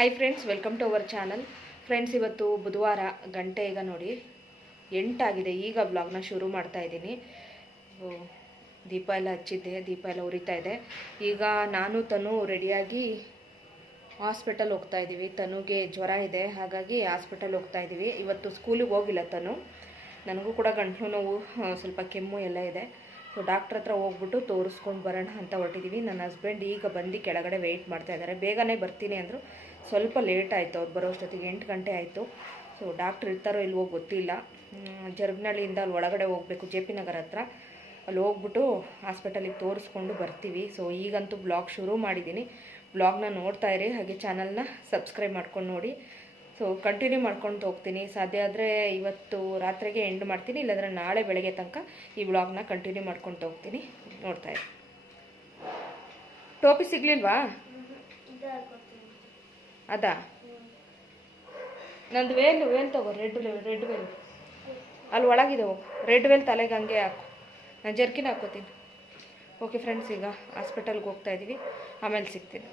Hi friends, welcome to our channel. Friends, ಇವತ್ತು ಬುಧವಾರ, ಗಂಟೆ ಈಗ ನೋಡಿ 8 ಆಗಿದೆ. ಈಗ ವ್ಲಾಗ್ನ ಶುರು ಮಾಡ್ತಾ ಇದ್ದೀನಿ. ದೀಪ ಎಲ್ಲ ಹಚ್ಚಿದ್ದೆ, ದೀಪ ಎಲ್ಲ ಉರಿತಾ ಇದೆ. ಈಗ ನಾನು ತನು ರೆಡಿಯಾಗಿ ಹಾಸ್ಪಿಟಲ್ ಹೋಗ್ತಾ ಇದ್ದೀವಿ. ತನುಗೆ ಜ್ವರ ಇದೆ, ಹಾಗಾಗಿ ಹಾಸ್ಪಿಟಲ್ ಹೋಗ್ತಾ ಇದ್ದೀವಿ. ಇವತ್ತು ಸ್ಕೂಲಿಗೆ ಹೋಗಿಲ್ಲ ತನು. ನನಗೂ ಕೂಡ ಗಂಟಲು ನೋವು, ಸ್ವಲ್ಪ ಕೆಮ್ಮು ಎಲ್ಲ ಇದೆ. ಸೊ ಡಾಕ್ಟ್ರ್ ಹತ್ರ ಹೋಗ್ಬಿಟ್ಟು ತೋರಿಸ್ಕೊಂಡು ಬರೋಣ ಅಂತ ಹೊರಟಿದ್ದೀವಿ. ನನ್ನ ಹಸ್ಬೆಂಡ್ ಈಗ ಬಂದು ಕೆಳಗಡೆ ವೆಯ್ಟ್ ಮಾಡ್ತಾ ಇದ್ದಾರೆ. ಬೇಗನೆ ಬರ್ತೀನಿ ಅಂದರು, ಸ್ವಲ್ಪ ಲೇಟ್ ಆಯಿತು. ಅವ್ರು ಬರೋ ಅಷ್ಟೊತ್ತಿಗೆ 8 ಗಂಟೆ ಆಯಿತು. ಸೊ ಡಾಕ್ಟ್ರ್ ಇರ್ತಾರೋ ಇಲ್ವೋ ಗೊತ್ತಿಲ್ಲ. ಜರಗ್ನಳ್ಳಿಯಿಂದ ಅಲ್ಲಿ ಒಳಗಡೆ ಹೋಗಬೇಕು, ಜೆ ಪಿ ನಗರ ಹತ್ರ. ಅಲ್ಲಿ ಹೋಗ್ಬಿಟ್ಟು ಹಾಸ್ಪಿಟಲಿಗೆ ತೋರಿಸ್ಕೊಂಡು ಬರ್ತೀವಿ. ಸೊ ಈಗಂತೂ ಬ್ಲಾಗ್ ಶುರು ಮಾಡಿದ್ದೀನಿ. ಬ್ಲಾಗ್ನ ನೋಡ್ತಾ ಇರಿ, ಹಾಗೆ ಚಾನಲ್ನ ಸಬ್ಸ್ಕ್ರೈಬ್ ಮಾಡ್ಕೊಂಡು ನೋಡಿ. ಸೊ ಕಂಟಿನ್ಯೂ ಮಾಡ್ಕೊಂಡು ಹೋಗ್ತೀನಿ. ಸಾಧ್ಯ ಆದರೆ ಇವತ್ತು ರಾತ್ರಿಗೆ ಎಂಡ್ ಮಾಡ್ತೀನಿ, ಇಲ್ಲಾಂದರೆ ನಾಳೆ ಬೆಳಗ್ಗೆ ತನಕ ಈ ವ್ಲಾಗ್ನ ಕಂಟಿನ್ಯೂ ಮಾಡ್ಕೊಂಡು ಹೋಗ್ತೀನಿ. ನೋಡ್ತಾ ಇರಿ. ಟೋಪಿ ಸಿಗ್ಲಿಲ್ವಾ? ಅದಾ, ನಂದು ವೇಲ್ ತಗೋ. ರೆಡ್ ವೇಲ್ ಅಲ್ಲಿ ಒಳಗಿದೆ. ರೆಡ್ ವೇಲ್ ತಲೆಗೆ ಹಂಗೆ ಹಾಕು. ನಾನು ಜರ್ಕಿನ ಹಾಕೋತೀನಿ. ಓಕೆ ಫ್ರೆಂಡ್ಸ್, ಈಗ ಹಾಸ್ಪಿಟಲ್ಗೆ ಹೋಗ್ತಾ ಇದ್ದೀವಿ. ಆಮೇಲೆ ಸಿಗ್ತೀನಿ.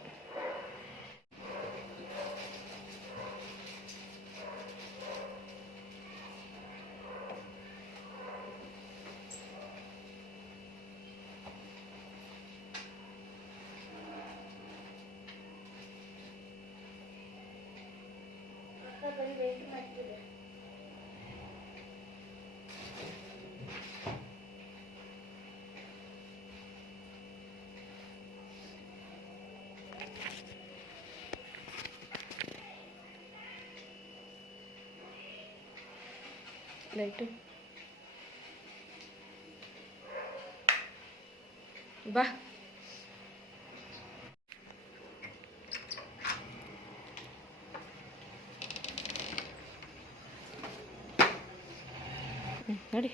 ಲೈಟು ಬಾ. ನೋಡಿ,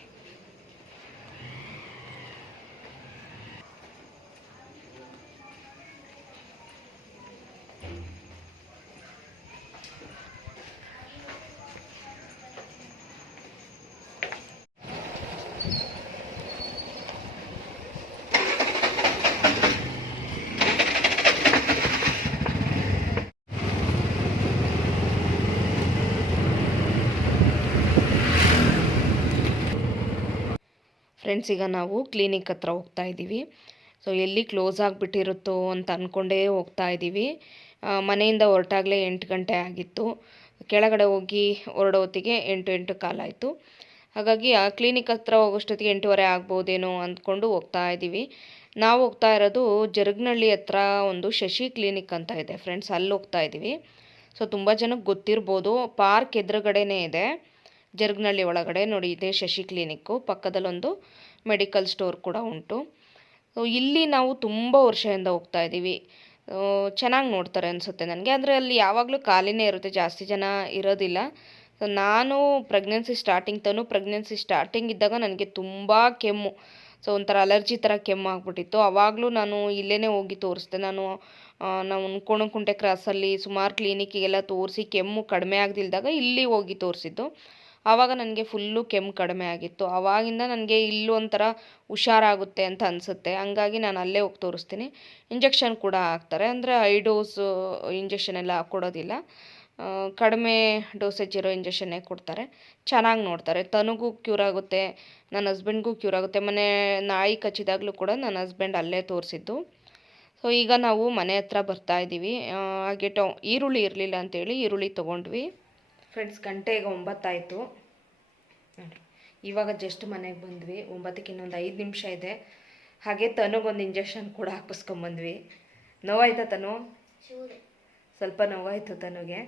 ಫ್ರೆಂಡ್ಸ್, ಈಗ ನಾವು ಕ್ಲಿನಿಕ್ ಹತ್ರ ಹೋಗ್ತಾ ಇದ್ದೀವಿ. ಸೊ ಎಲ್ಲಿ ಕ್ಲೋಸ್ ಆಗಿಬಿಟ್ಟಿರುತ್ತೋ ಅಂತ ಅಂದ್ಕೊಂಡೇ ಹೋಗ್ತಾ ಇದ್ದೀವಿ. ಮನೆಯಿಂದ ಹೊರಟಾಗಲೇ 8 ಗಂಟೆ ಆಗಿತ್ತು. ಕೆಳಗಡೆ ಹೋಗಿ ಹೊರಡೋ ಹೊತ್ತಿಗೆ 8 ಕಾಲಾಯಿತು. ಹಾಗಾಗಿ ಆ ಕ್ಲಿನಿಕ್ ಹತ್ರ ಹೋಗೋಷ್ಟೊತ್ತಿಗೆ 8:15 ಆಗ್ಬೋದೇನೋ ಅಂದ್ಕೊಂಡು ಹೋಗ್ತಾ ಇದ್ದೀವಿ. ನಾವು ಹೋಗ್ತಾ ಇರೋದು ಜರಗ್ನಳ್ಳಿ ಹತ್ರ ಒಂದು ಶಶಿ ಕ್ಲಿನಿಕ್ ಅಂತ ಇದೆ ಫ್ರೆಂಡ್ಸ್, ಅಲ್ಲಿ ಹೋಗ್ತಾ ಇದ್ದೀವಿ. ಸೊ ತುಂಬ ಜನಕ್ಕೆ ಗೊತ್ತಿರ್ಬೋದು, ಪಾರ್ಕ್ ಎದುರುಗಡೆನೇ ಇದೆ. ಜರಗ್ನಳ್ಳಿ ಒಳಗಡೆ ನೋಡಿ, ಇದೆ ಶಶಿ ಕ್ಲಿನಿಕ್ಕು. ಪಕ್ಕದಲ್ಲೊಂದು ಮೆಡಿಕಲ್ ಸ್ಟೋರ್ ಕೂಡ ಉಂಟು. ಸೊ ಇಲ್ಲಿ ನಾವು ತುಂಬ ವರ್ಷದಿಂದ ಹೋಗ್ತಾ ಇದ್ದೀವಿ. ಚೆನ್ನಾಗಿ ನೋಡ್ತಾರೆ ಅನಿಸುತ್ತೆ ನನಗೆ. ಅಂದರೆ ಅಲ್ಲಿ ಯಾವಾಗಲೂ ಖಾಲಿನೇ ಇರುತ್ತೆ, ಜಾಸ್ತಿ ಜನ ಇರೋದಿಲ್ಲ. ಸೊ ನಾನು ಪ್ರೆಗ್ನೆನ್ಸಿ ಸ್ಟಾರ್ಟಿಂಗ್ ಇದ್ದಾಗ ನನಗೆ ತುಂಬ ಕೆಮ್ಮು, ಸೊ ಒಂಥರ ಅಲರ್ಜಿ ಥರ ಕೆಮ್ಮು ಆಗ್ಬಿಟ್ಟಿತ್ತು. ಆವಾಗಲೂ ನಾನು ಇಲ್ಲೇ ಹೋಗಿ ತೋರಿಸ್ದೆ. ನಾವು ಕೋಣನಕುಂಟೆ ಕ್ರಾಸಲ್ಲಿ ಸುಮಾರು ಕ್ಲಿನಿಕ್ಕಿಗೆಲ್ಲ ತೋರಿಸಿ ಕೆಮ್ಮು ಕಡಿಮೆ ಆಗದಿಲ್ದಾಗ ಇಲ್ಲಿ ಹೋಗಿ ತೋರಿಸಿದ್ದು. ಆವಾಗ ನನಗೆ ಫುಲ್ಲು ಕೆಮ್ಮು ಕಡಿಮೆ ಆಗಿತ್ತು. ಆವಾಗಿಂದ ನನಗೆ ಇಲ್ಲೊಂಥರ ಹುಷಾರಾಗುತ್ತೆ ಅಂತ ಅನಿಸುತ್ತೆ. ಹಂಗಾಗಿ ನಾನು ಅಲ್ಲೇ ಹೋಗಿ ತೋರಿಸ್ತೀನಿ. ಇಂಜೆಕ್ಷನ್ ಕೂಡ ಹಾಕ್ತಾರೆ, ಅಂದರೆ 5 ಡೋಸ್ ಇಂಜೆಕ್ಷನ್ ಎಲ್ಲ ಕೊಡೋದಿಲ್ಲ, ಕಡಿಮೆ ಡೋಸೇಜ್ ಇರೋ ಇಂಜೆಕ್ಷನ್ನೇ ಕೊಡ್ತಾರೆ. ಚೆನ್ನಾಗಿ ನೋಡ್ತಾರೆ. ತನಗೂ ಕ್ಯೂರ್ ಆಗುತ್ತೆ, ನನ್ನ ಹಸ್ಬೆಂಡ್ಗೂ ಕ್ಯೂರ್ ಆಗುತ್ತೆ. ನಾಯಿ ಕಚ್ಚಿದಾಗಲೂ ಕೂಡ ನನ್ನ ಹಸ್ಬೆಂಡ್ ಅಲ್ಲೇ ತೋರಿಸಿದ್ದು. ಸೊ ಈಗ ನಾವು ಮನೆ ಹತ್ರ ಬರ್ತಾ ಇದ್ದೀವಿ. ಹಾಗೆ ಈರುಳ್ಳಿ ಇರಲಿಲ್ಲ ಅಂತೇಳಿ ಈರುಳ್ಳಿ ತೊಗೊಂಡ್ವಿ. ಫ್ರೆಂಡ್ಸ್, ಗಂಟೆ ಈಗ 9 ಆಯಿತು. ಇವಾಗ ಜಸ್ಟ್ ಮನೆಗೆ ಬಂದ್ವಿ. 9ಕ್ಕೆ ಇನ್ನೊಂದು 5 ನಿಮಿಷ ಇದೆ. ಹಾಗೆ ತನಗೊಂದು ಇಂಜೆಕ್ಷನ್ ಕೂಡ ಹಾಕಿಸ್ಕೊಂಬಂದ್ವಿ. ನೋವಾಯ್ತಾ ತನು? ಸ್ವಲ್ಪ ನೋವಾಯಿತು ತನುಗೆ.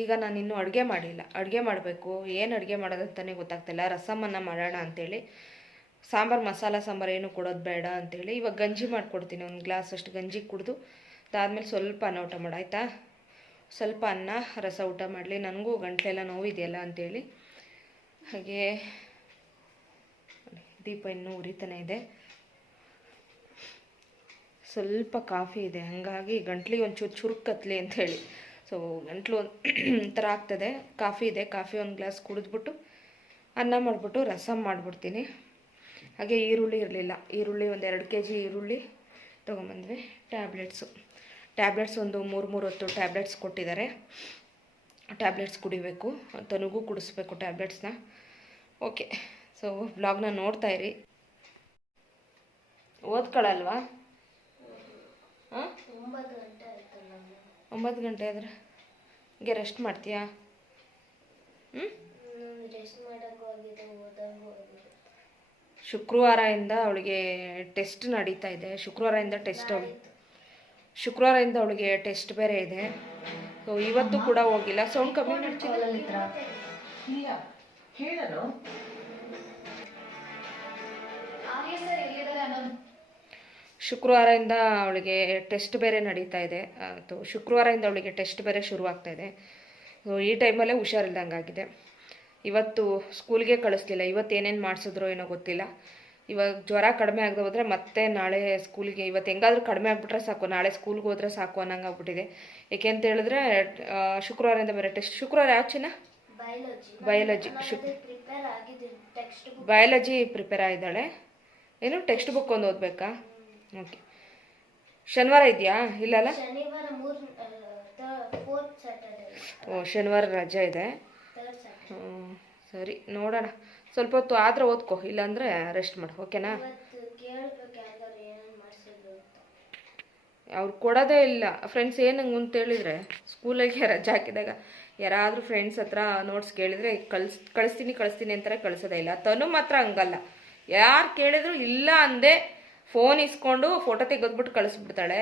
ಈಗ ನಾನು ಇನ್ನೂ ಅಡುಗೆ ಮಾಡಿಲ್ಲ, ಅಡುಗೆ ಮಾಡಬೇಕು. ಏನು ಅಡುಗೆ ಮಾಡೋದಂತಲೇ ಗೊತ್ತಾಗ್ತಿಲ್ಲ. ರಸಮನ್ನ ಮಾಡೋಣ ಅಂಥೇಳಿ. ಮಸಾಲ ಸಾಂಬಾರು ಏನು ಕೊಡೋದು ಬೇಡ ಅಂಥೇಳಿ ಇವಾಗ ಗಂಜಿ ಮಾಡಿಕೊಡ್ತೀನಿ. ಒಂದು ಗ್ಲಾಸ್ ಅಷ್ಟು ಗಂಜಿ ಕುಡಿದು ಅದಾದಮೇಲೆ ಸ್ವಲ್ಪ ಅನ್ನ ಊಟ ಮಾಡಾಯ್ತಾ. ಸ್ವಲ್ಪ ಅನ್ನ ರಸ ಊಟ ಮಾಡಲಿ, ನನಗೂ ಗಂಟಲೆಲ್ಲ ನೋವಿದೆಯಲ್ಲ ಅಂಥೇಳಿ. ಹಾಗೆ ದೀಪ ಇನ್ನೂ ಉರಿತಾನೆ ಇದೆ. ಸ್ವಲ್ಪ ಕಾಫಿ ಇದೆ, ಹಾಗಾಗಿ ಗಂಟ್ಲಿಗೆ ಒಂಚೂರು ಚುರುಕತ್ಲಿ ಅಂಥೇಳಿ. ಸೊ ಗಂಟ್ಲು ಒಂಥರ ಆಗ್ತದೆ. ಕಾಫಿ ಇದೆ, ಕಾಫಿ ಒಂದು ಗ್ಲಾಸ್ ಕುಡಿದ್ಬಿಟ್ಟು ಅನ್ನ ಮಾಡಿಬಿಟ್ಟು ರಸಮ್ ಮಾಡಿಬಿಡ್ತೀನಿ. ಹಾಗೆ ಈರುಳ್ಳಿ ಇರಲಿಲ್ಲ, ಈರುಳ್ಳಿ ಒಂದು 2 kg ಈರುಳ್ಳಿ ತೊಗೊಂಬಂದ್ವಿ. ಟ್ಯಾಬ್ಲೆಟ್ಸ್ ಒಂದು 3 ಹೊತ್ತು ಟ್ಯಾಬ್ಲೆಟ್ಸ್ ಕೊಟ್ಟಿದ್ದಾರೆ. ಟ್ಯಾಬ್ಲೆಟ್ಸ್ ಕುಡಿಬೇಕು, ತನಗೂ ಕುಡಿಸ್ಬೇಕು ಟ್ಯಾಬ್ಲೆಟ್ಸ್ನ. ಓಕೆ, ಸೊ ಬ್ಲಾಗ್ನ ನೋಡ್ತಾ ಇರಿ. ಓದ್ಕೊಳ್ಳಲ್ವಾ? ಹಾಂ, 9 ಗಂಟೆ ಆದರೆ ಹೀಗೆ ರೆಸ್ಟ್ ಮಾಡ್ತೀಯಾ? ಶುಕ್ರವಾರದಿಂದ ಅವಳಿಗೆ ಟೆಸ್ಟ್ ನಡೀತಾ ಇದೆ. ಶುಕ್ರವಾರದಿಂದ ಅವಳಿಗೆ ಟೆಸ್ಟ್ ಬೇರೆ ಇದೆ. ಸೊ ಇವತ್ತು ಕೂಡ ಹೋಗಿಲ್ಲ. ಸೌಂಡ್ ಕಮ್ಮಿ ಹೇಳಲು ಶುಕ್ರವಾರದಿಂದ ಅವಳಿಗೆ ಟೆಸ್ಟ್ ಬೇರೆ ನಡೀತಾ ಇದೆ. ಶುಕ್ರವಾರದಿಂದ ಅವಳಿಗೆ ಟೆಸ್ಟ್ ಬೇರೆ ಶುರುವಾಗ್ತಾ ಇದೆ. ಸೊ ಈ ಟೈಮಲ್ಲೇ ಹುಷಾರಿಲ್ದಂಗಾಗಿದೆ. ಇವತ್ತು ಸ್ಕೂಲ್ಗೆ ಕಳಿಸ್ಲಿಲ್ಲ. ಇವತ್ತು ಏನೇನು ಮಾಡಿಸಿದ್ರೋ ಏನೋ ಗೊತ್ತಿಲ್ಲ. ಇವಾಗ ಜ್ವರ ಕಡಿಮೆ ಆಗದೆ ಹೋದರೆ ಮತ್ತೆ ನಾಳೆ ಸ್ಕೂಲಿಗೆ, ಇವತ್ತು ಹೆಂಗಾದ್ರೂ ಕಡಿಮೆ ಆಗಿಬಿಟ್ರೆ ಸಾಕು, ನಾಳೆ ಸ್ಕೂಲ್ಗೆ ಹೋದರೆ ಸಾಕು ಅನ್ನಂಗೆ ಆಗ್ಬಿಟ್ಟಿದೆ. ಏಕೆ ಅಂತ ಹೇಳಿದ್ರೆ ಶುಕ್ರವಾರದಿಂದ ಬೇರೆ ಟೆಸ್ಟ್. ಶುಕ್ರವಾರ ಯಾವ ಚಿನ್ನ? ಬಯಾಲಜಿ ಪ್ರಿಪೇರ್ ಆಗಿದ್ದಾಳೆ. ಏನು ಟೆಕ್ಸ್ಟ್ ಬುಕ್ ಒಂದು ಓದಬೇಕಾ? ಓಕೆ. ಶನಿವಾರ ಇದೆಯಾ? ಇಲ್ಲಲ್ಲ, ಶನಿವಾರ ರಜೆ ಇದೆ. ಸರಿ, ನೋಡೋಣ. ಸ್ವಲ್ಪ ಹೊತ್ತು ಆದ್ರೆ ಓದ್ಕೊ, ಇಲ್ಲಾಂದರೆ ರೆಸ್ಟ್ ಮಾಡು. ಓಕೆನಾ? ಅವ್ರು ಕೊಡೋದೇ ಇಲ್ಲ ಫ್ರೆಂಡ್ಸ್. ಏನಂಗೆ ಅಂತ ಹೇಳಿದರೆ, ಸ್ಕೂಲಿಗೆ ರಜೆ ಹಾಕಿದಾಗ ಯಾರಾದರೂ ಫ್ರೆಂಡ್ಸ್ ಹತ್ರ ನೋಟ್ಸ್ ಕೇಳಿದರೆ ಕಳಿಸ್ತೀನಿ ಅಂತಾರೆ, ಕಳಿಸೋದೇ ಇಲ್ಲ. ತನು ಮಾತ್ರ ಹಂಗಲ್ಲ. ಯಾರು ಕೇಳಿದ್ರು ಇಲ್ಲ ಅಂದೆ ಫೋನ್ ಇಸ್ಕೊಂಡು ಫೋಟೋ ತೆಗೆದ್ಬಿಟ್ಟು ಕಳಿಸ್ಬಿಡ್ತಾಳೆ.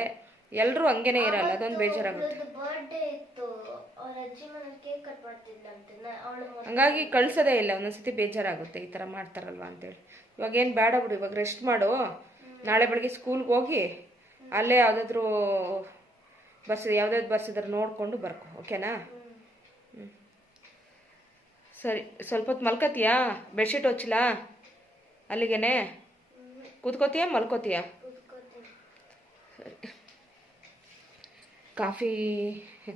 ಎಲ್ಲರೂ ಹಂಗೇನೆ ಇರಲ್ಲ, ಅದೊಂದು ಬೇಜಾರಾಗುತ್ತೆ. ಹಂಗಾಗಿ ಕಳ್ಸೋದೇ ಇಲ್ಲ. ಒಂದೊಂದ್ಸತಿ ಬೇಜಾರಾಗುತ್ತೆ ಈ ಥರ ಮಾಡ್ತಾರಲ್ವ ಅಂತೇಳಿ. ಇವಾಗ ಏನು ಬೇಡ ಬಿಡು, ಇವಾಗ ರೆಸ್ಟ್ ಮಾಡು. ನಾಳೆ ಬೆಳಗ್ಗೆ ಸ್ಕೂಲ್ಗೆ ಹೋಗಿ ಅಲ್ಲೇ ಯಾವುದಾದ್ರೂ ಯಾವ್ದಾದ್ರು ಬರ್ಸಿದ್ರೆ ನೋಡಿಕೊಂಡು ಬರ್ಕೊ. ಓಕೆನಾ? ಸರಿ, ಸ್ವಲ್ಪ ಹೊತ್ತು ಮಲ್ಕೋತೀಯಾ? ಬೆಡ್ಶೀಟ್ ಹೊಚ್ಚಲಾ? ಅಲ್ಲಿಗೇನೆ ಕೂತ್ಕೋತೀಯಾ ಮಲ್ಕೋತೀಯಾ? ಸರಿ.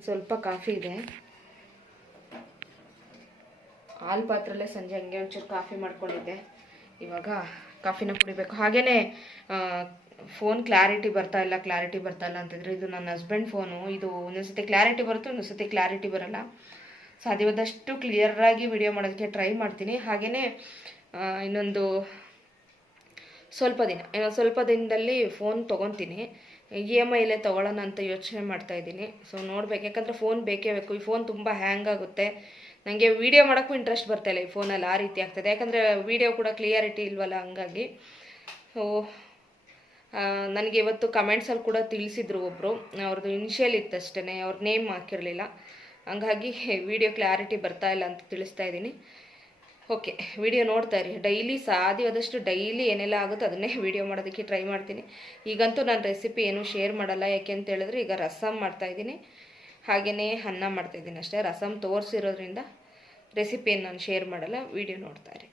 ಸ್ವಲ್ಪ ಕಾಫಿ ಇದೆ. ಹಾಲು ಪಾತ್ರೆಲ್ಲೇ ಸಂಜೆ ಹಂಗೆ ಒಂಚೂರು ಕಾಫಿ ಮಾಡ್ಕೊಂಡಿದ್ದೆ. ಇವಾಗ ಕಾಫಿನ ಕುಡಿಬೇಕು. ಹಾಗೆಯೇ ಫೋನ್ ಕ್ಲಾರಿಟಿ ಬರ್ತಾ ಇಲ್ಲ ಅಂತಿದ್ರೆ, ಇದು ನನ್ನ ಹಸ್ಬೆಂಡ್ ಫೋನು. ಇದು ಒಂದೊಂದ್ಸತಿ ಕ್ಲಾರಿಟಿ ಬರುತ್ತೆ, ಒಂದೊಂದ್ಸತಿ ಕ್ಲಾರಿಟಿ ಬರೋಲ್ಲ. ಸಾಧ್ಯವಾದಷ್ಟು ಕ್ಲಿಯರಾಗಿ ವಿಡಿಯೋ ಮಾಡೋದಕ್ಕೆ ಟ್ರೈ ಮಾಡ್ತೀನಿ. ಹಾಗೆಯೇ ಇನ್ನೊಂದು ಸ್ವಲ್ಪ ದಿನದಲ್ಲಿ ಫೋನ್ ತೊಗೊತೀನಿ. EMI ತೊಗೊಳ್ಳೋಣ ಅಂತ ಯೋಚನೆ ಮಾಡ್ತಾಯಿದ್ದೀನಿ. ಸೊ ನೋಡ್ಬೇಕು, ಯಾಕಂದರೆ ಫೋನ್ ಬೇಕೇ ಬೇಕು. ಈ ಫೋನ್ ತುಂಬ ಹ್ಯಾಂಗ್ ಆಗುತ್ತೆ. ನನಗೆ ವೀಡಿಯೋ ಮಾಡೋಕ್ಕೂ ಇಂಟ್ರೆಸ್ಟ್ ಬರ್ತಾಯಿಲ್ಲ ಈ ಫೋನಲ್ಲಿ, ಆ ರೀತಿ ಆಗ್ತದೆ. ಯಾಕಂದರೆ ವೀಡಿಯೋ ಕೂಡ ಕ್ಲಿಯಾರಿಟಿ ಇಲ್ವಲ್ಲ, ಹಂಗಾಗಿ. ಸೊ ನನಗೆ ಇವತ್ತು ಕಮೆಂಟ್ಸಲ್ಲಿ ಕೂಡ ತಿಳಿಸಿದ್ರು ಒಬ್ಬರು, ಅವ್ರದ್ದು ಇನಿಷಿಯಲ್ ಇತ್ತಷ್ಟೇ, ಅವ್ರ ನೇಮ್ ಹಾಕಿರಲಿಲ್ಲ. ಹಂಗಾಗಿ ವೀಡಿಯೋ ಕ್ಲಾರಿಟಿ ಬರ್ತಾ ಇಲ್ಲ ಅಂತ ತಿಳಿಸ್ತಾ ಇದ್ದೀನಿ. ಓಕೆ, ವಿಡಿಯೋ ನೋಡ್ತಾ ಇರಿ. ಡೈಲಿ ಸಾಧ್ಯವಾದಷ್ಟು ಡೈಲಿ ಏನೆಲ್ಲ ಆಗುತ್ತೋ ಅದನ್ನೇ ವಿಡಿಯೋ ಮಾಡೋದಕ್ಕೆ ಟ್ರೈ ಮಾಡ್ತೀನಿ. ಈಗಂತೂ ನಾನು ರೆಸಿಪಿ ಏನೂ ಶೇರ್ ಮಾಡಲ್ಲ. ಯಾಕೆ ಅಂತ ಹೇಳಿದ್ರೆ ಈಗ ರಸಮ್ ಮಾಡ್ತಾಯಿದ್ದೀನಿ, ಹಾಗೆಯೇ ಅನ್ನ ಮಾಡ್ತಾಯಿದ್ದೀನಿ ಅಷ್ಟೇ. ರಸಮ್ ತೋರಿಸಿರೋದ್ರಿಂದ ರೆಸಿಪಿಯನ್ನು ನಾನು ಶೇರ್ ಮಾಡಲ್ಲ. ವಿಡಿಯೋ ನೋಡ್ತಾ ಇರಿ.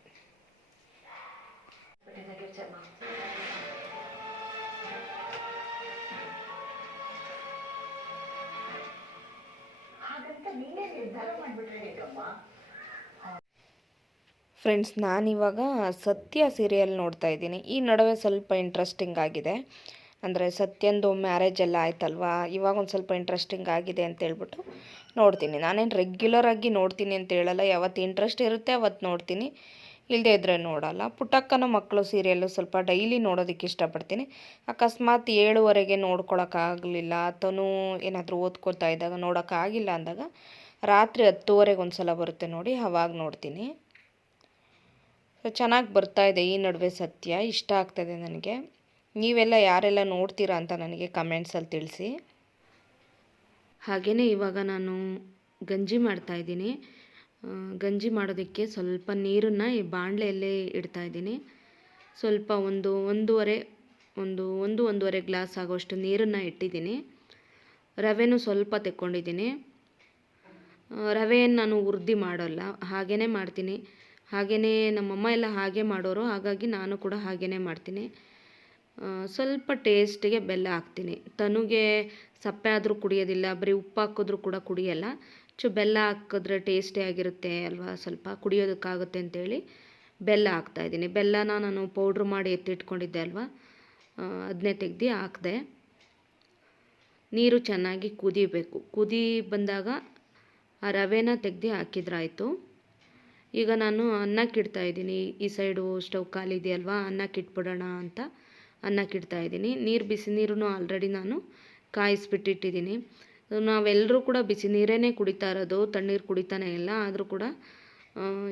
ಫ್ರೆಂಡ್ಸ್, ನಾನಿವಾಗ ಸತ್ಯ ಸೀರಿಯಲ್ ನೋಡ್ತಾ ಇದ್ದೀನಿ. ಈ ನಡುವೆ ಸ್ವಲ್ಪ ಇಂಟ್ರೆಸ್ಟಿಂಗ್ ಆಗಿದೆ. ಅಂದರೆ ಸತ್ಯಂದು ಮ್ಯಾರೇಜ್ ಎಲ್ಲ ಆಯ್ತಲ್ವಾ, ಇವಾಗ ಒಂದು ಸ್ವಲ್ಪ ಇಂಟ್ರೆಸ್ಟಿಂಗ್ ಆಗಿದೆ ಅಂತ ಹೇಳ್ಬಿಟ್ಟು ನೋಡ್ತೀನಿ. ನಾನೇನು ರೆಗ್ಯುಲರಾಗಿ ನೋಡ್ತೀನಿ ಅಂತ ಹೇಳಲ್ಲ. ಯಾವತ್ತು ಇಂಟ್ರೆಸ್ಟ್ ಇರುತ್ತೆ ಅವತ್ತು ನೋಡ್ತೀನಿ, ಇಲ್ಲದೇ ಇದ್ದರೆ ನೋಡಲ್ಲ. ಪುಟ್ಟಕ್ಕನ ಮಕ್ಕಳು ಸೀರಿಯಲ್ಲು ಸ್ವಲ್ಪ ಡೈಲಿ ನೋಡೋದಕ್ಕೆ ಇಷ್ಟಪಡ್ತೀನಿ. ಅಕಸ್ಮಾತ್ 7:30ಗೆ ನೋಡ್ಕೊಳಕ್ಕಾಗಲಿಲ್ಲ, ತನು ಏನಾದರೂ ಓದ್ಕೋತಾ ಇದ್ದಾಗ ನೋಡೋಕ್ಕಾಗಿಲ್ಲ ಅಂದಾಗ ರಾತ್ರಿ 10:30ಗೆ ಒಂದು ಸಲ ಬರುತ್ತೆ ನೋಡಿ, ಅವಾಗ ನೋಡ್ತೀನಿ. ಚೆನ್ನಾಗಿ ಬರ್ತಾಯಿದೆ ಈ ನಡುವೆ ಸತ್ಯ, ಇಷ್ಟ ಆಗ್ತಾಯಿದೆ ನನಗೆ. ನೀವೆಲ್ಲ ಯಾರೆಲ್ಲ ನೋಡ್ತೀರಾ ಅಂತ ನನಗೆ ಕಮೆಂಟ್ಸಲ್ಲಿ ತಿಳಿಸಿ. ಹಾಗೆಯೇ ಇವಾಗ ನಾನು ಗಂಜಿ ಮಾಡ್ತಾಯಿದ್ದೀನಿ. ಗಂಜಿ ಮಾಡೋದಕ್ಕೆ ಸ್ವಲ್ಪ ನೀರನ್ನು ಈ ಬಾಣಲೆಯಲ್ಲೇ ಇಡ್ತಾಯಿದ್ದೀನಿ. ಸ್ವಲ್ಪ ಒಂದೂವರೆ ಗ್ಲಾಸ್ ಆಗೋಷ್ಟು ನೀರನ್ನು ಇಟ್ಟಿದ್ದೀನಿ. ರವೆನೂ ಸ್ವಲ್ಪ ತೆಕ್ಕೊಂಡಿದ್ದೀನಿ. ರವೆಯನ್ನು ನಾನು ಹುರ್ದು ಮಾಡೋಲ್ಲ, ಹಾಗೇ ಮಾಡ್ತೀನಿ. ಹಾಗೆಯೇ ನಮ್ಮಮ್ಮ ಎಲ್ಲ ಹಾಗೆ ಮಾಡೋರು, ಹಾಗಾಗಿ ನಾನು ಕೂಡ ಹಾಗೇ ಮಾಡ್ತೀನಿ. ಸ್ವಲ್ಪ ಟೇಸ್ಟಿಗೆ ಬೆಲ್ಲ ಹಾಕ್ತೀನಿ. ತನುಗೆ ಸಪ್ಪೆ ಆದರೂ ಕುಡಿಯೋದಿಲ್ಲ, ಬರೀ ಉಪ್ಪು ಹಾಕಿದ್ರೂ ಕೂಡ ಕುಡಿಯಲ್ಲ. ಬೆಲ್ಲ ಹಾಕಿದ್ರೆ ಟೇಸ್ಟಿ ಆಗಿರುತ್ತೆ ಅಲ್ವಾ, ಸ್ವಲ್ಪ ಕುಡಿಯೋದಕ್ಕಾಗುತ್ತೆ ಅಂತೇಳಿ ಬೆಲ್ಲ ಹಾಕ್ತಾಯಿದ್ದೀನಿ. ಬೆಲ್ಲನ ನಾನು ಪೌಡ್ರ್ ಮಾಡಿ ಎತ್ತಿಟ್ಕೊಂಡಿದ್ದೆ ಅಲ್ವಾ, ಅದನ್ನೇ ತೆಗ್ದು ಹಾಕಿದೆ. ನೀರು ಚೆನ್ನಾಗಿ ಕುದಿಬೇಕು. ಕುದಿ ಬಂದಾಗ ಆ ರವೆನ ತೆಗೆದು ಹಾಕಿದ್ರಾಯಿತು. ಈಗ ನಾನು ಅನ್ನಕ್ಕಿಡ್ತಾಯಿದ್ದೀನಿ. ಈ ಸೈಡು ಸ್ಟವ್ ಖಾಲಿ ಇದೆಯಲ್ವಾ, ಅನ್ನಕ್ಕಿಟ್ಬಿಡೋಣ ಅಂತ ಅನ್ನಕ್ಕಿಡ್ತಾಯಿದ್ದೀನಿ. ಬಿಸಿ ನೀರನ್ನು ಆಲ್ರೆಡಿ ನಾನು ಕಾಯಿಸ್ಬಿಟ್ಟಿಟ್ಟಿದ್ದೀನಿ. ನಾವೆಲ್ಲರೂ ಕೂಡ ಬಿಸಿ ನೀರೇ ಕುಡಿತಾ ಇರೋದು, ತಣ್ಣೀರು ಕುಡಿತಾನೆ ಇಲ್ಲ. ಆದರೂ ಕೂಡ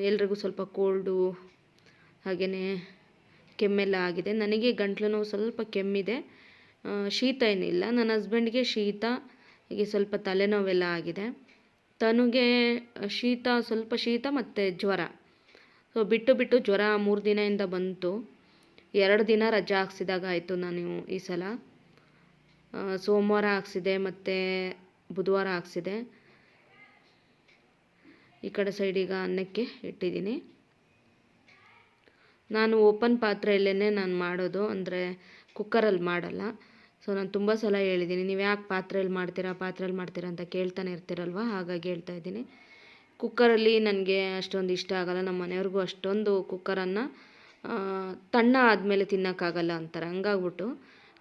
ಎಲ್ರಿಗೂ ಸ್ವಲ್ಪ ಕೋಲ್ಡು ಹಾಗೆಯೇ ಕೆಮ್ಮೆಲ್ಲ ಆಗಿದೆ. ನನಗೆ ಗಂಟ್ಲು ನೋವು, ಸ್ವಲ್ಪ ಕೆಮ್ಮಿದೆ, ಶೀತ ಏನಿಲ್ಲ. ನನ್ನ ಹಸ್ಬೆಂಡ್ಗೆ ಶೀತ, ಹೀಗೆ ಸ್ವಲ್ಪ ತಲೆನೋವೆಲ್ಲ ಆಗಿದೆ. ತನುಗೆ ಸ್ವಲ್ಪ ಶೀತ ಮತ್ತು ಜ್ವರ. ಸೊ ಬಿಟ್ಟು ಜ್ವರ 3 ದಿನದಿಂದ ಬಂತು. 2 ದಿನ ರಜೆ ಹಾಕ್ಸಿದಾಗ ಆಯಿತು. ನಾನು ಈ ಸಲ ಸೋಮವಾರ ಹಾಕ್ಸಿದೆ ಮತ್ತು ಬುಧವಾರ ಹಾಕ್ಸಿದೆ. ಈ ಕಡೆ ಸೈಡೀಗ ಅನ್ನಕ್ಕೆ ಇಟ್ಟಿದ್ದೀನಿ. ನಾನು ಓಪನ್ ಪಾತ್ರೆಯಲ್ಲೇ ನಾನು ಮಾಡೋದು, ಅಂದರೆ ಕುಕ್ಕರಲ್ಲಿ ಮಾಡಲ್ಲ. ಸೊ ನಾನು ತುಂಬ ಸಲ ಹೇಳಿದ್ದೀನಿ, ನೀವು ಯಾಕೆ ಪಾತ್ರೆಯಲ್ಲಿ ಮಾಡ್ತೀರಾ ಅಂತ ಕೇಳ್ತಾನೆ ಇರ್ತೀರಲ್ವ, ಹಾಗಾಗಿ ಹೇಳ್ತಾ ಇದ್ದೀನಿ. ಕುಕ್ಕರಲ್ಲಿ ನನಗೆ ಅಷ್ಟೊಂದು ಇಷ್ಟ ಆಗೋಲ್ಲ. ನಮ್ಮ ಮನೆಯವ್ರಿಗೂ ಅಷ್ಟೊಂದು ಕುಕ್ಕರನ್ನು ತಣ್ಣ ಆದಮೇಲೆ ತಿನ್ನೋಕ್ಕಾಗಲ್ಲ ಅಂತಾರೆ. ಹಂಗಾಗ್ಬಿಟ್ಟು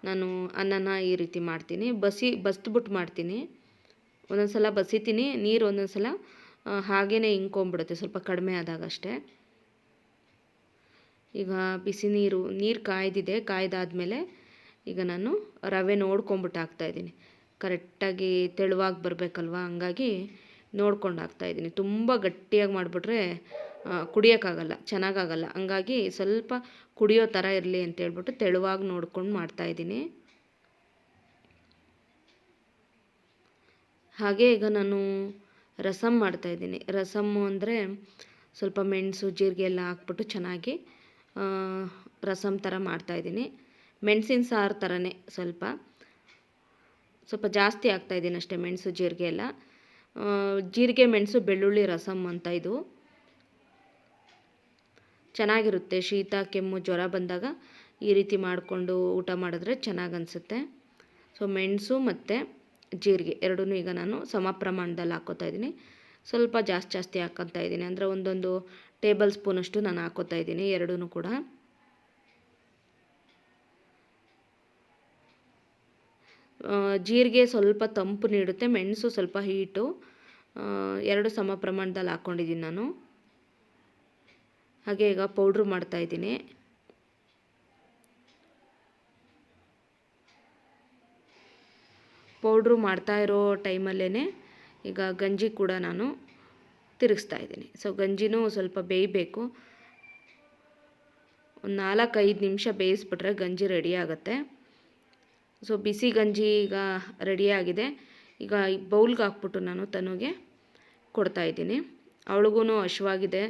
ನಾನು ಅನ್ನನ ಈ ರೀತಿ ಮಾಡ್ತೀನಿ, ಬಸ್ದ್ಬಿಟ್ಟು ಮಾಡ್ತೀನಿ. ಒಂದೊಂದು ಸಲ ಬಸಿತೀನಿ, ನೀರು ಒಂದೊಂದು ಸಲ ಹಾಗೇ ಇಂಕೊಂಬಿಡುತ್ತೆ, ಸ್ವಲ್ಪ ಕಡಿಮೆ ಆದಾಗ ಅಷ್ಟೇ. ಈಗ ಬಿಸಿ ನೀರು ಕಾಯ್ದಿದೆ. ಕಾಯ್ದಾದ್ಮೇಲೆ ಈಗ ನಾನು ರವೆ ನೋಡ್ಕೊಂಬಿಟ್ಟು ಹಾಕ್ತಾಯಿದ್ದೀನಿ. ಕರೆಕ್ಟಾಗಿ ತೆಳುವಾಗಿ ಬರಬೇಕಲ್ವ, ಹಂಗಾಗಿ ನೋಡ್ಕೊಂಡು ಹಾಕ್ತಾಯಿದ್ದೀನಿ. ತುಂಬ ಗಟ್ಟಿಯಾಗಿ ಮಾಡಿಬಿಟ್ರೆ ಕುಡಿಯೋಕ್ಕಾಗಲ್ಲ, ಚೆನ್ನಾಗಾಗಲ್ಲ. ಹಂಗಾಗಿ ಸ್ವಲ್ಪ ಕುಡಿಯೋ ಥರ ಇರಲಿ ಅಂತೇಳ್ಬಿಟ್ಟು ತೆಳುವಾಗಿ ನೋಡ್ಕೊಂಡು ಮಾಡ್ತಾಯಿದ್ದೀನಿ. ಹಾಗೆ ಈಗ ನಾನು ರಸಮ್ ಮಾಡ್ತಾಯಿದ್ದೀನಿ. ರಸಮ್ಮು ಅಂದರೆ ಸ್ವಲ್ಪ ಮೆಣಸು ಜೀರಿಗೆ ಎಲ್ಲ ಹಾಕ್ಬಿಟ್ಟು ಚೆನ್ನಾಗಿ ರಸಮ್ ಥರ ಮಾಡ್ತಾಯಿದ್ದೀನಿ. ಮೆಣಸಿನ ಸಾರು ಥರನೇ, ಸ್ವಲ್ಪ ಜಾಸ್ತಿ ಹಾಕ್ತಾಯಿದ್ದೀನಿ ಅಷ್ಟೇ, ಮೆಣಸು ಜೀರಿಗೆ ಎಲ್ಲ. ಜೀರಿಗೆ ಮೆಣಸು ಬೆಳ್ಳುಳ್ಳಿ ರಸಮ್ ಅಂತ ಇದು ಚೆನ್ನಾಗಿರುತ್ತೆ. ಶೀತ ಕೆಮ್ಮು ಜ್ವರ ಬಂದಾಗ ಈ ರೀತಿ ಮಾಡಿಕೊಂಡು ಊಟ ಮಾಡಿದ್ರೆ ಚೆನ್ನಾಗಿ ಅನಿಸುತ್ತೆ. ಸೊ ಮೆಣಸು ಮತ್ತು ಜೀರಿಗೆ ಎರಡೂ ಈಗ ನಾನು ಸಮ ಪ್ರಮಾಣದಲ್ಲಿ ಹಾಕ್ಕೋತಾ ಇದ್ದೀನಿ. ಸ್ವಲ್ಪ ಜಾಸ್ತಿ ಹಾಕ್ಕೊತಾ ಇದ್ದೀನಿ, ಅಂದರೆ ಒಂದೊಂದು ಟೇಬಲ್ ಸ್ಪೂನಷ್ಟು ನಾನು ಹಾಕ್ಕೋತಾ ಇದ್ದೀನಿ ಎರಡೂ ಕೂಡ. ಜೀರಿಗೆ ಸ್ವಲ್ಪ ತಂಪು ನೀಡುತ್ತೆ, ಮೆಣಸು ಸ್ವಲ್ಪ ಹೀಟು. ಎರಡು ಸಮ ಪ್ರಮಾಣದಲ್ಲಿ ಹಾಕ್ಕೊಂಡಿದ್ದೀನಿ ನಾನು. ಹಾಗೆ ಈಗ ಪೌಡ್ರು ಮಾಡ್ತಾಯಿದ್ದೀನಿ. ಪೌಡ್ರು ಮಾಡ್ತಾ ಇರೋ ಟೈಮಲ್ಲೇ ಈಗ ಗಂಜಿ ಕೂಡ ನಾನು ತಿರುಗಿಸ್ತಾ ಇದ್ದೀನಿ. ಸೊ ಗಂಜಿನೂ ಸ್ವಲ್ಪ ಬೇಯಬೇಕು. ಒಂದು 4-5 ನಿಮಿಷ ಬೇಯಿಸ್ಬಿಟ್ರೆ ಗಂಜಿ ರೆಡಿ ಆಗುತ್ತೆ. ಸೊ ಬಿಸಿ ಗಂಜಿ ಈಗ ರೆಡಿಯಾಗಿದೆ. ಈಗ ಬೌಲ್ಗೆ ಹಾಕ್ಬಿಟ್ಟು ನಾನು ತನುಗೆ ಕೊಡ್ತಾಯಿದ್ದೀನಿ. ಅವಳಿಗೂ ಹಶ್ವಾಗಿದೆ,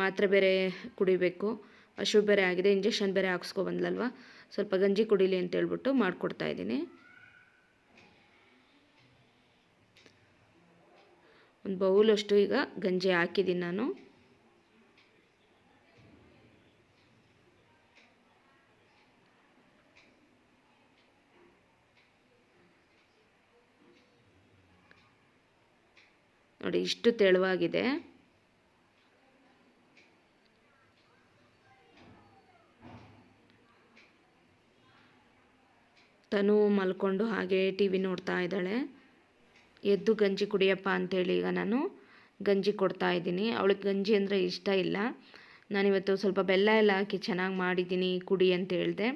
ಮಾತ್ರೆ ಬೇರೆ ಕುಡಿಬೇಕು, ಹಶು ಬೇರೆ ಆಗಿದೆ, ಇಂಜೆಕ್ಷನ್ ಬೇರೆ ಹಾಕ್ಸ್ಕೊಬಂದ್ಲಲ್ವ, ಸ್ವಲ್ಪ ಗಂಜಿ ಕುಡೀಲಿ ಅಂತೇಳ್ಬಿಟ್ಟು ಮಾಡಿಕೊಡ್ತಾಯಿದ್ದೀನಿ. ಒಂದು ಬೌಲಷ್ಟು ಈಗ ಗಂಜಿ ಹಾಕಿದ್ದೀನಿ ನಾನು. ನೋಡಿ ಇಷ್ಟು ತೆಳುವಾಗಿದೆ. ತನು ಮಲ್ಕೊಂಡು ಹಾಗೆ ಟಿವಿ ನೋಡ್ತಾ ಇದ್ದಾಳೆ. ಎದ್ದು ಗಂಜಿ ಕುಡಿಯಪ್ಪ ಅಂತೇಳಿ ಈಗ ನಾನು ಗಂಜಿ ಕೊಡ್ತಾ ಇದ್ದೀನಿ. ಅವಳಿಗೆ ಗಂಜಿ ಅಂದರೆ ಇಷ್ಟ ಇಲ್ಲ. ನಾನಿವತ್ತು ಸ್ವಲ್ಪ ಬೆಲ್ಲ ಎಲ್ಲ ಹಾಕಿ ಚೆನ್ನಾಗಿ ಮಾಡಿದ್ದೀನಿ, ಕುಡಿ ಅಂತ ಹೇಳಿದೆ.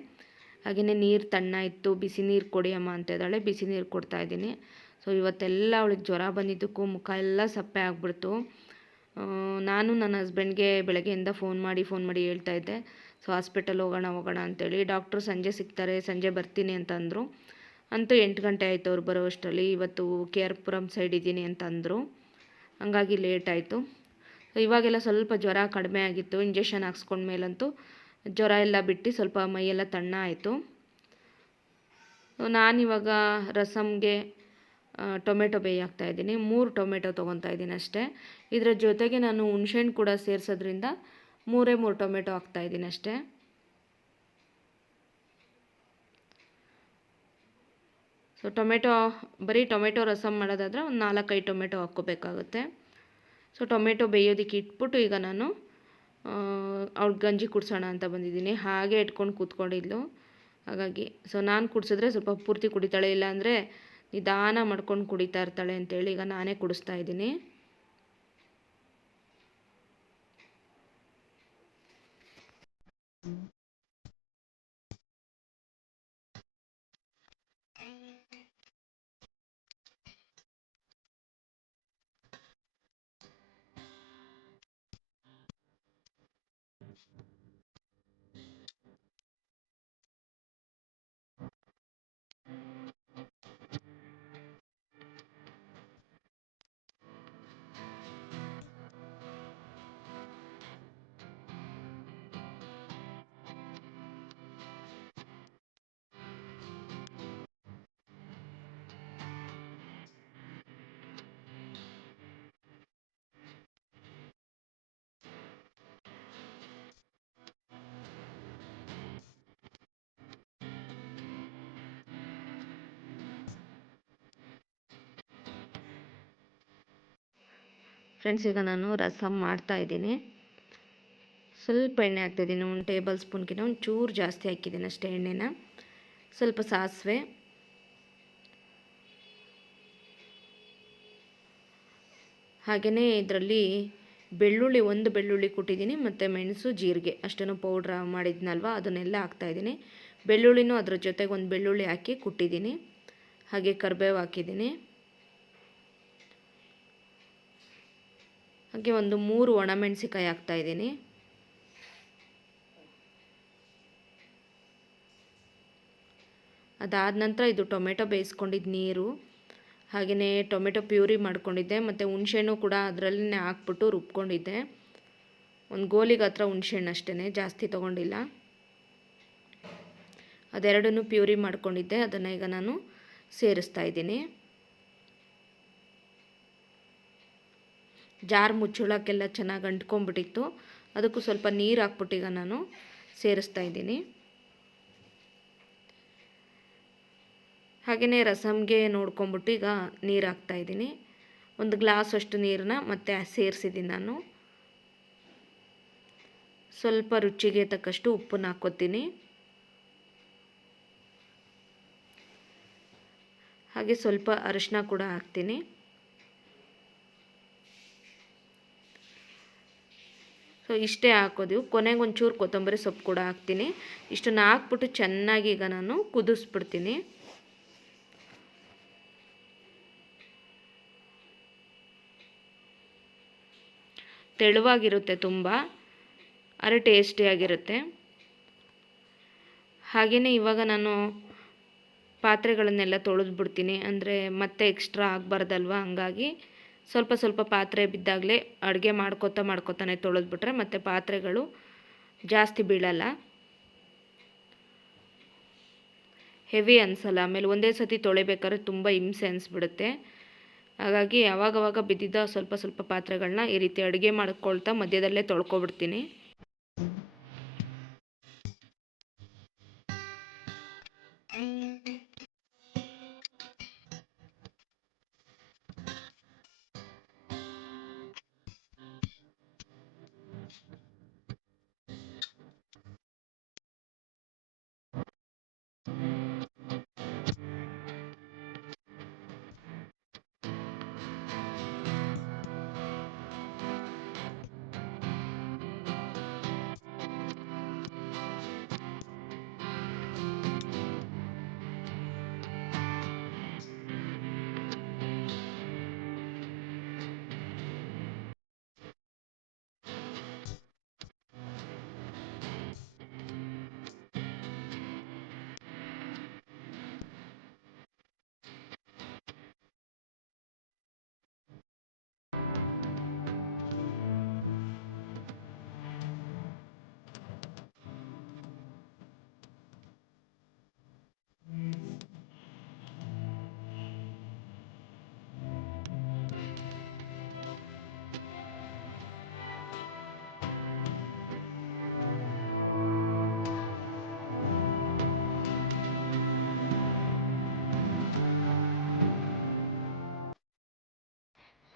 ಹಾಗೆಯೇ ನೀರು ತಣ್ಣ ಇತ್ತು, ಬಿಸಿ ನೀರು ಕೊಡಿಯಮ್ಮ ಅಂತ ಇದ್ದಾಳೆ, ಬಿಸಿ ನೀರು ಕೊಡ್ತಾಯಿದ್ದೀನಿ. ಸೊ ಇವತ್ತೆಲ್ಲ ಅವಳಿಗೆ ಜ್ವರ ಬಂದಿದ್ದಕ್ಕೂ ಮುಖ ಎಲ್ಲ ಸಪ್ಪೆ ಆಗಿಬಿಡ್ತು. ನಾನು ನನ್ನ ಹಸ್ಬೆಂಡ್ಗೆ ಬೆಳಗ್ಗೆಯಿಂದ ಫೋನ್ ಮಾಡಿ ಹೇಳ್ತಾ ಇದ್ದೆ, ಸೊ ಹಾಸ್ಪಿಟಲ್ ಹೋಗೋಣ ಅಂತೇಳಿ. ಡಾಕ್ಟ್ರು ಸಂಜೆ ಸಿಗ್ತಾರೆ, ಸಂಜೆ ಬರ್ತೀನಿ ಅಂತ ಅಂದರು. ಅಂತೂ 8 ಗಂಟೆ ಆಯಿತು ಅವ್ರು ಬರೋ ಅಷ್ಟರಲ್ಲಿ. ಇವತ್ತು KR ಪುರಂ ಸೈಡ್ ಇದ್ದೀನಿ ಅಂತ ಅಂದರು, ಹಂಗಾಗಿ ಲೇಟ್ ಆಯಿತು. ಇವಾಗೆಲ್ಲ ಸ್ವಲ್ಪ ಜ್ವರ ಕಡಿಮೆ ಆಗಿತ್ತು. ಇಂಜೆಕ್ಷನ್ ಹಾಕ್ಸ್ಕೊಂಡ್ಮೇಲಂತೂ ಜ್ವರ ಎಲ್ಲ ಬಿಟ್ಟು ಸ್ವಲ್ಪ ಮೈಯೆಲ್ಲ ತಣ್ಣ ಆಯಿತು. ನಾನಿವಾಗ ರಸಮ್ಗೆ ಟೊಮೆಟೊ ಹಾಕ್ತಾಯಿದ್ದೀನಿ. 3 ಟೊಮೆಟೊ ತೊಗೊತಾ ಇದ್ದೀನಿ ಅಷ್ಟೇ. ಇದರ ಜೊತೆಗೆ ನಾನು ಹುಣ್ಸೆಹಣ್ಣು ಕೂಡ ಸೇರಿಸೋದ್ರಿಂದ 3 ಟೊಮೆಟೊ ಹಾಕ್ತಾಯಿದ್ದೀನಿ ಅಷ್ಟೇ. ಸೊ ಬರೀ ಟೊಮೆಟೊ ರಸಮ್ ಮಾಡೋದಾದರೆ ಒಂದು 4-5 ಟೊಮೆಟೊ ಹಾಕ್ಕೋಬೇಕಾಗುತ್ತೆ. ಸೊ ಟೊಮೆಟೊ ಬೇಯೋದಕ್ಕೆ ಇಟ್ಬಿಟ್ಟು ಈಗ ನಾನು ಅವ್ಳಿಗೆ ಗಂಜಿ ಕುಡಿಸೋಣ ಅಂತ ಬಂದಿದ್ದೀನಿ. ಹಾಗೆ ಇಟ್ಕೊಂಡು ಕೂತ್ಕೊಂಡಿದ್ಲು, ಹಾಗಾಗಿ ಸೊ ನಾನು ಕುಡಿಸಿದ್ರೆ ಸ್ವಲ್ಪ ಪೂರ್ತಿ ಕುಡಿತಾಳೆ, ಇಲ್ಲಾಂದರೆ ನಿಧಾನ ಮಾಡ್ಕೊಂಡು ಕುಡಿತಾ ಇರ್ತಾಳೆ ಅಂತೇಳಿ ಈಗ ನಾನೇ ಕುಡಿಸ್ತಾ ಇದ್ದೀನಿ. ಫ್ರೆಂಡ್ಸ್, ಈಗ ನಾನು ರಸಮ್ ಮಾಡ್ತಾಯಿದ್ದೀನಿ. ಸ್ವಲ್ಪ ಎಣ್ಣೆ ಹಾಕ್ತಾಯಿದ್ದೀನಿ, 1 ಟೇಬಲ್ ಸ್ಪೂನ್ಗಿಂತ ಒಂಚೂರು ಜಾಸ್ತಿ ಹಾಕಿದ್ದೀನಿ ಅಷ್ಟೇ ಎಣ್ಣೆನ. ಸ್ವಲ್ಪ ಸಾಸಿವೆ, ಹಾಗೆಯೇ ಇದರಲ್ಲಿ ಬೆಳ್ಳುಳ್ಳಿ, 1 ಬೆಳ್ಳುಳ್ಳಿ ಕುಟ್ಟಿದ್ದೀನಿ, ಮತ್ತು ಮೆಣಸು, ಜೀರಿಗೆ ಅಷ್ಟನ್ನು ಪೌಡ್ರ್ ಮಾಡಿದ್ನಲ್ವ ಅದನ್ನೆಲ್ಲ ಹಾಕ್ತಾಯಿದ್ದೀನಿ. ಬೆಳ್ಳುಳ್ಳಿನೂ ಅದ್ರ ಜೊತೆಗೆ 1 ಬೆಳ್ಳುಳ್ಳಿ ಹಾಕಿ ಕುಟ್ಟಿದ್ದೀನಿ. ಹಾಗೆ ಕರಿಬೇವು ಹಾಕಿದ್ದೀನಿ. ಹಾಗೆ 3 ಒಣಮೆಣಸಿಕಾಯಿ ಹಾಕ್ತಾಯಿದ್ದೀನಿ. ಅದಾದ ನಂತರ ಇದು ಟೊಮೆಟೊ ಬೇಯಿಸ್ಕೊಂಡಿದ್ದ ನೀರು, ಹಾಗೆಯೇ ಟೊಮೆಟೊ ಪ್ಯೂರಿ ಮಾಡ್ಕೊಂಡಿದ್ದೆ, ಮತ್ತು ಹುಣಸೆಹಣ್ಣು ಕೂಡ ಅದರಲ್ಲೇ ಹಾಕ್ಬಿಟ್ಟು ರುಬ್ಕೊಂಡಿದ್ದೆ. 1 ಗೋಲಿಗೆ ಹತ್ರ ಹುಣಸೆಹಣ್ಣು ಅಷ್ಟೇ, ಜಾಸ್ತಿ ತೊಗೊಂಡಿಲ್ಲ. ಅದೆರಡನ್ನೂ ಪ್ಯೂರಿ ಮಾಡ್ಕೊಂಡಿದ್ದೆ, ಅದನ್ನು ಈಗ ನಾನು ಸೇರಿಸ್ತಾ ಇದ್ದೀನಿ. ಜಾರ್ ಮುಚ್ಚಳಕ್ಕೆಲ್ಲ ಚೆನ್ನಾಗಿ ಅಂಟ್ಕೊಂಡ್ಬಿಟ್ಟಿತ್ತು, ಅದಕ್ಕೂ ಸ್ವಲ್ಪ ನೀರು ಹಾಕ್ಬಿಟ್ಟು ಈಗ ನಾನು ಸೇರಿಸ್ತಾ ಇದ್ದೀನಿ. ಹಾಗೆಯೇ ರಸಮ್ಗೆ ನೋಡ್ಕೊಂಬಿಟ್ಟು ಈಗ ನೀರು ಹಾಕ್ತಾಯಿದ್ದೀನಿ. 1 ಗ್ಲಾಸ್ ಅಷ್ಟು ನೀರನ್ನ ಮತ್ತೆ ಸೇರಿಸಿದ್ದೀನಿ ನಾನು. ಸ್ವಲ್ಪ ರುಚಿಗೆ ತಕ್ಕಷ್ಟು ಉಪ್ಪನ್ನು ಹಾಕ್ಕೋತೀನಿ. ಹಾಗೆ ಸ್ವಲ್ಪ ಅರಿಶಿನ ಕೂಡ ಹಾಕ್ತೀನಿ. ಸೊ ಇಷ್ಟೇ ಹಾಕೋದು. ಕೊನೆಗೆ ಒಂಚೂರು ಕೊತ್ತಂಬರಿ ಸೊಪ್ಪು ಕೂಡ ಹಾಕ್ತೀನಿ. ಇಷ್ಟನ್ನು ಹಾಕ್ಬಿಟ್ಟು ಚೆನ್ನಾಗಿ ಈಗ ನಾನು ಕುದಿಸ್ಬಿಡ್ತೀನಿ. ತೆಳುವಾಗಿರುತ್ತೆ, ತುಂಬ ಆದರೆ ಟೇಸ್ಟಿಯಾಗಿರುತ್ತೆ. ಹಾಗೆಯೇ ಇವಾಗ ನಾನು ಪಾತ್ರೆಗಳನ್ನೆಲ್ಲ ತೊಳೆದ್ಬಿಡ್ತೀನಿ, ಅಂದರೆ ಮತ್ತೆ ಎಕ್ಸ್ಟ್ರಾ ಆಗಬಾರ್ದಲ್ವ. ಹಂಗಾಗಿ ಸ್ವಲ್ಪ ಸ್ವಲ್ಪ ಪಾತ್ರೆ ಬಿದ್ದಾಗಲೇ ಅಡುಗೆ ಮಾಡ್ಕೊತಾನೆ ತೊಳೆದ್ಬಿಟ್ರೆ ಮತ್ತು ಪಾತ್ರೆಗಳು ಜಾಸ್ತಿ ಬೀಳಲ್ಲ, ಹೆವಿ ಅನಿಸಲ್ಲ. ಆಮೇಲೆ ಒಂದೇ ಸತಿ ತೊಳಿಬೇಕಾದ್ರೆ ತುಂಬ ಹಿಂಸೆ ಅನಿಸ್ಬಿಡುತ್ತೆ. ಹಾಗಾಗಿ ಆವಾಗವಾಗ ಬಿದ್ದಿದ್ದ ಸ್ವಲ್ಪ ಸ್ವಲ್ಪ ಪಾತ್ರೆಗಳನ್ನ ಈ ರೀತಿ ಅಡುಗೆ ಮಾಡ್ಕೊಳ್ತಾ ಮಧ್ಯದಲ್ಲೇ ತೊಳ್ಕೊಬಿಡ್ತೀನಿ.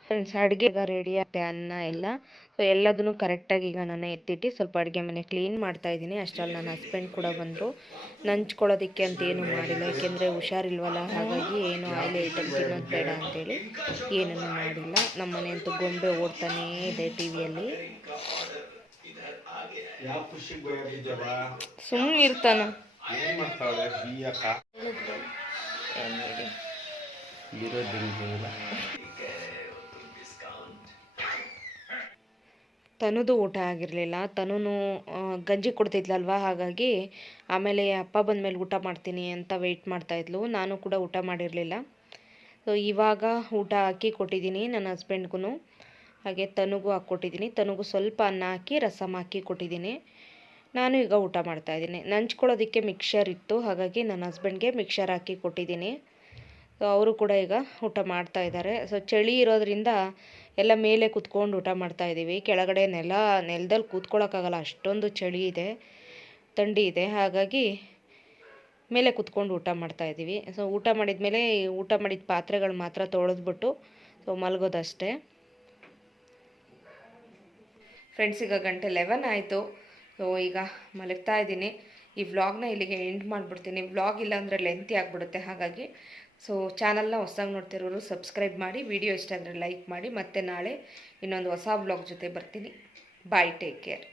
ಫ್ರೆಂಡ್ಸ್ ಅಡುಗೆ ಈಗ ರೆಡಿ ಆಗುತ್ತೆ, ಅನ್ನ ಎಲ್ಲ. ಸೊ ಎಲ್ಲದನ್ನು ಕರೆಕ್ಟಾಗಿ ಈಗ ನಾನು ಎತ್ತಿಟ್ಟು ಸ್ವಲ್ಪ ಅಡುಗೆ ಮನೆ ಕ್ಲೀನ್ ಮಾಡ್ತಾಯಿದ್ದೀನಿ. ಅಷ್ಟರಲ್ಲಿ ನನ್ನ ಹಸ್ಬೆಂಡ್ ಕೂಡ ಬಂದರು. ನಂಚ್ಕೊಳ್ಳೋದಕ್ಕೆ ಅಂತ ಏನೂ ಮಾಡಿಲ್ಲ, ಏಕೆಂದರೆ ಹುಷಾರಿಲ್ವಲ್ಲ, ಹಾಗಾಗಿ ಏನು ಆಯಿಲ್ ಐಟಮ್ ತಿನ್ನೋದು ಬೇಡ ಅಂತೇಳಿ ಏನನ್ನು ಮಾಡಿಲ್ಲ. ನಮ್ಮ ಮನೆ ಅಂತೂ ಗೊಂಬೆ ಓಡ್ತಾನೇ ಇದೆ ಟಿ ವಿಯಲ್ಲಿ. ಸುಮ್ಮನೆ ಇರ್ತಾನ. ತನುದು ಊಟ ಆಗಿರಲಿಲ್ಲ. ತನೂ ಗಂಜಿ ಕೊಡ್ತಿದ್ಲಲ್ವ, ಹಾಗಾಗಿ ಆಮೇಲೆ ಅಪ್ಪ ಬಂದಮೇಲೆ ಊಟ ಮಾಡ್ತೀನಿ ಅಂತ ವೆಯ್ಟ್ ಮಾಡ್ತಾಯಿದ್ಲು. ನಾನು ಕೂಡ ಊಟ ಮಾಡಿರಲಿಲ್ಲ. ಸೊ ಇವಾಗ ಊಟ ಹಾಕಿ ಕೊಟ್ಟಿದ್ದೀನಿ ನನ್ನ ಹಸ್ಬೆಂಡ್ಗೂ, ಹಾಗೆ ತನಗೂ ಹಾಕ್ಕೊಟ್ಟಿದ್ದೀನಿ. ತನಗೂ ಸ್ವಲ್ಪ ಅನ್ನ ಹಾಕಿ ರಸಮ್ ಹಾಕಿ ಕೊಟ್ಟಿದ್ದೀನಿ. ನಾನು ಈಗ ಊಟ ಮಾಡ್ತಾಯಿದ್ದೀನಿ. ನಂಚ್ಕೊಳ್ಳೋದಕ್ಕೆ ಮಿಕ್ಸರ್ ಇತ್ತು, ಹಾಗಾಗಿ ನನ್ನ ಹಸ್ಬೆಂಡ್ಗೆ ಮಿಕ್ಸರ್ ಹಾಕಿ ಕೊಟ್ಟಿದ್ದೀನಿ. ಸೊ ಅವರು ಕೂಡ ಈಗ ಊಟ ಮಾಡ್ತಾಯಿದ್ದಾರೆ. ಸೊ ಚಳಿ ಇರೋದ್ರಿಂದ ಎಲ್ಲ ಮೇಲೆ ಕೂತ್ಕೊಂಡು ಊಟ ಮಾಡ್ತಾಯಿದ್ದೀವಿ. ಕೆಳಗಡೆ ನೆಲದಲ್ಲಿ ಕೂತ್ಕೊಳ್ಳೋಕ್ಕಾಗಲ್ಲ, ಅಷ್ಟೊಂದು ಚಳಿ ಇದೆ, ಥಂಡಿ ಇದೆ, ಹಾಗಾಗಿ ಮೇಲೆ ಕೂತ್ಕೊಂಡು ಊಟ ಮಾಡ್ತಾಯಿದ್ದೀವಿ. ಸೊ ಊಟ ಮಾಡಿದ್ಮೇಲೆ ಊಟ ಮಾಡಿದ ಪಾತ್ರೆಗಳು ಮಾತ್ರ ತೊಳೆದ್ಬಿಟ್ಟು ಸೊ ಮಲಗೋದಷ್ಟೇ. ಫ್ರೆಂಡ್ಸ್, ಈಗ ಗಂಟೆ 11 ಆಯಿತು. ಸೊ ಈಗ ಮಲಗ್ತಾ ಇದ್ದೀನಿ. ಈ ವ್ಲಾಗ್ನ ಇಲ್ಲಿಗೆ ಎಂಡ್ ಮಾಡಿಬಿಡ್ತೀನಿ. ವ್ಲಾಗ್ ಇಲ್ಲಾಂದರೆ ಲೆಂತಿ ಆಗಿಬಿಡುತ್ತೆ, ಹಾಗಾಗಿ ಸೊ ಚಾನಲ್ನ ಹೊಸದಾಗಿ ನೋಡ್ತಿರೋರು ಸಬ್ಸ್ಕ್ರೈಬ್ ಮಾಡಿ, ವಿಡಿಯೋ ಇಷ್ಟ ಆದರೆ ಲೈಕ್ ಮಾಡಿ. ಮತ್ತೆ ನಾಳೆ ಇನ್ನೊಂದು ಹೊಸ ವ್ಲಾಗ್ ಜೊತೆ ಬರ್ತೀನಿ. ಬಾಯ್, ಟೇಕ್ ಕೇರ್.